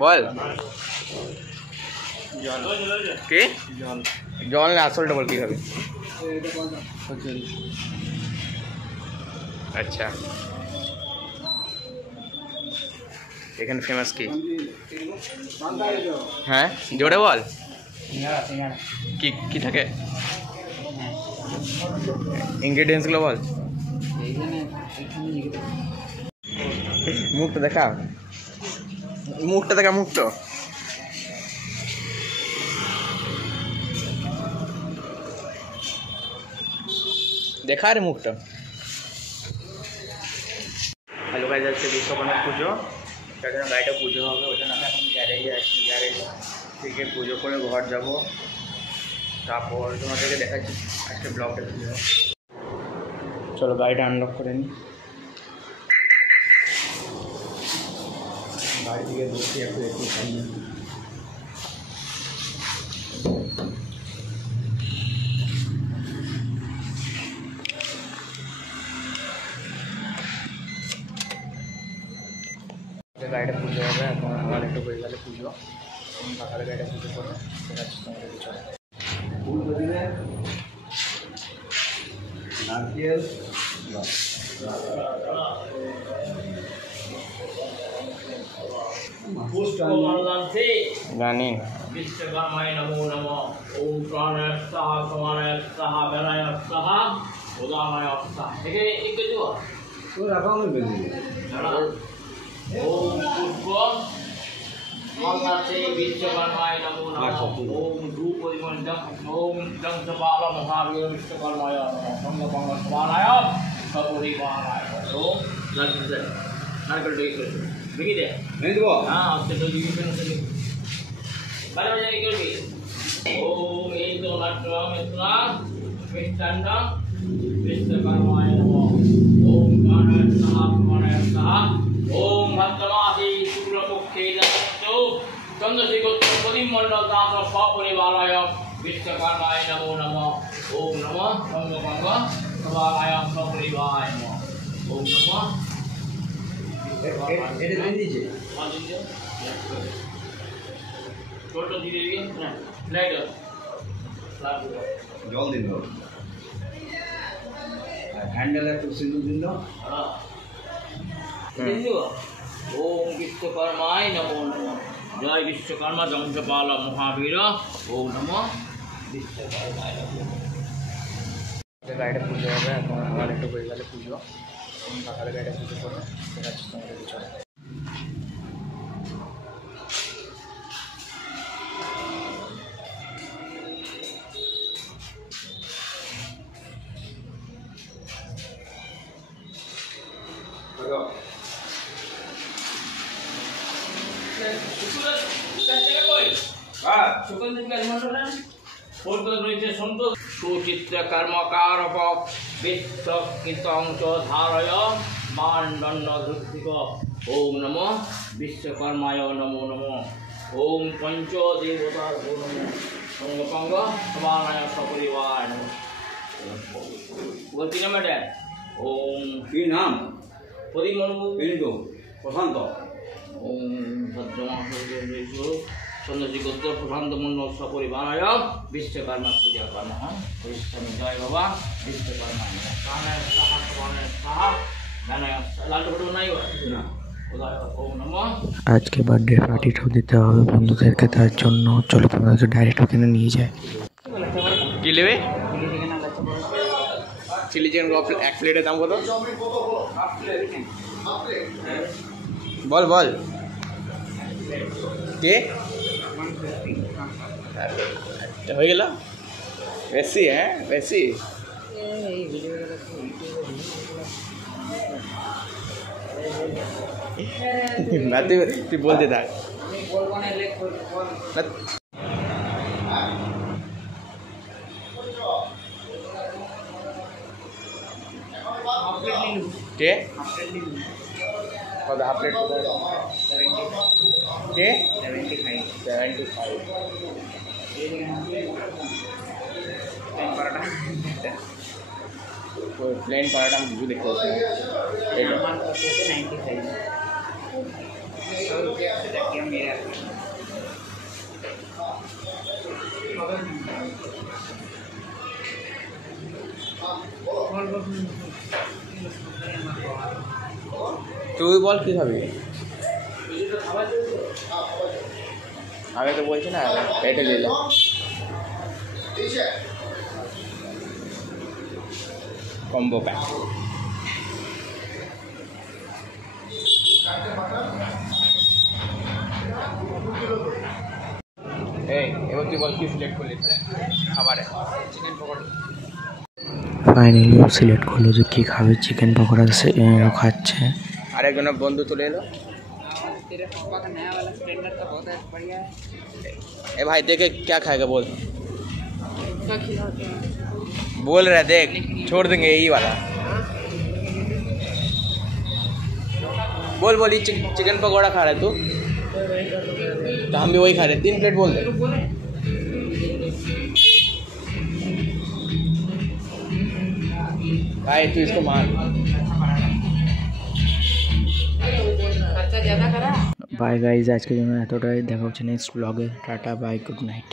বল কি জল না আসলটা বল কি খাবি? আচ্ছা এখানে ফেমাস কি? হ্যাঁ জোরে বল। কি কি থাকে ইনগ্রেডিয়েন্টসগুলো বল। মুখটা দেখা, মুখটা দেখা, মুখটা দেখা রে মুখটা। হ্যালো গাইজ, আজকে বিশ্বকর্মা পুজো, তার জন্য গাড়িটা পুজো হবে। ওই জন্য আমি এখন গ্যারেজে আসছি। গ্যারেজ থেকে পুজো করে ঘর যাব, তারপর তোমাদেরকে দেখাচ্ছি আজকে ব্লগটা পুজো। চলো গাড়িটা আনলক করে নিই। গাড়ি থেকে বসে একটু গাড়িটা পুজো হবে। এখন আমার একটু হয়ে গেলে পুজো, সকালে গাড়িটা পুজো করে দেখাচ্ছি তোমাদেরকে। চলো ফুল দিলে নারকেল জানি विश्वकर्माय नमो नमः। ओम प्राणाय स्वाहा समानाय स्वाहा गणाय स्वाहा उदानाय स्वाहा। ठीक है, एक जो तो रखा मैं कर दिया। ओम पुष्प मंगलते विश्वकर्माय नमो नमः। ओम धूप परिमंडल ओम दंशपाल महावीर विश्वकर्माय नमः। संगपंग स्वानाय सपरिवाराय ओम नारकल देख देखिए दे नहीं दो। हां उससे तो डिवीजन से बारे में जाएगी कोई। ओम एक दो लट्टम इतना विष्णु विश्वकर्माय नमः। ओम प्राणाय स्वाहा समानाय स्वाहा। ओम भद्रमासी शुक्लपक्षे दशो चंद्रशेखर परिमंडल दास सपरिवाराय विश्वकर्माय नमो नमः। ओम नमः संगपंग स्वानाय सपरिवाराय नमः। ओम नमः এটা দিয়ে দিয়েছে। हाँ दीजिए छोटा धीरे धीरे लाइट জল দিন দাও, হ্যান্ডেল একটু সিঁদুর দিন দাও। हाँ दीजिए। ओम विश्वकर्माय नमो नमः। जय विश्वकर्मा दंशपाल महावीर। ओम नमः विश्वकर्माय नमः। গাড়িটা পুজো হবে। এখন আমার একটু হয়ে গেলে পুজো, সকালে গাড়িটা পুজো করে দেখাচ্ছি তোমাদেরকে। চলো सुचित्र कर्मकारक विश्वकृतंच धारय मानदंड धृतिक। ओम नमः विश्वकर्माय नमो नमः। ओम पंचदेवता नमः। संगपंग समानाय सपरिवार नमः। बोलती ना मैडम। ओम কি নাম? परिमनु বিন্দু প্রশান্ত। ओम भद्रमासो चंद्रशेखर प्रशांत मंडल सपरिवाराय विश्वकर्मा पूजा कर्म परिश्रम। जय बाबा विश्वकर्मा प्राणाय स्वाहा समानाय स्वाहा गणाय लाल फोटो नहीं हो না ओम नमः। আজকে বার্থডে পার্টিটাও দিতে হবে বন্ধুদেরকে, তার জন্য চলো তোমাদেরকে ডাইরেক্ট ওখানে নিয়ে যায়। কি নেবে? চিলি চিকেন এক প্লেটের দাম কত বল বল। কে হয়ে গেল বেশি? হ্যাঁ বেশি। তুই বলতে থাক। কে কত হাফ প্লেট কে 75 প্লেন পরাটা আমি কিছু দেখতে পাচ্ছি না। তুই বল কি খাবি? আগে তো বলছি না এটা নিয়ে নে। Combo pack. এই এবার তুই বল কি সিলেক্ট করলি খাবারে? চিকেন পকোড়া। ফাইনালি ও সিলেক্ট করলো যে কী খাবে, চিকেন পকোড়া খাচ্ছে। আরেকজনের বন্ধু চলে এলো। ए भाई देखे क्या खाएगा बोल बोल रहे देख छोड़ देंगे यही वाला बोल बोल ये चिकन पकौड़ा खा रहा है तू तो हम भी वही खा रहे 3 प्लेट बोल दे भाई तू इसको मार বাই গাইজ, আজকের জন্য এতটাই। দেখা হচ্ছে নেক্সট ব্লগে। Tata, bye, good night.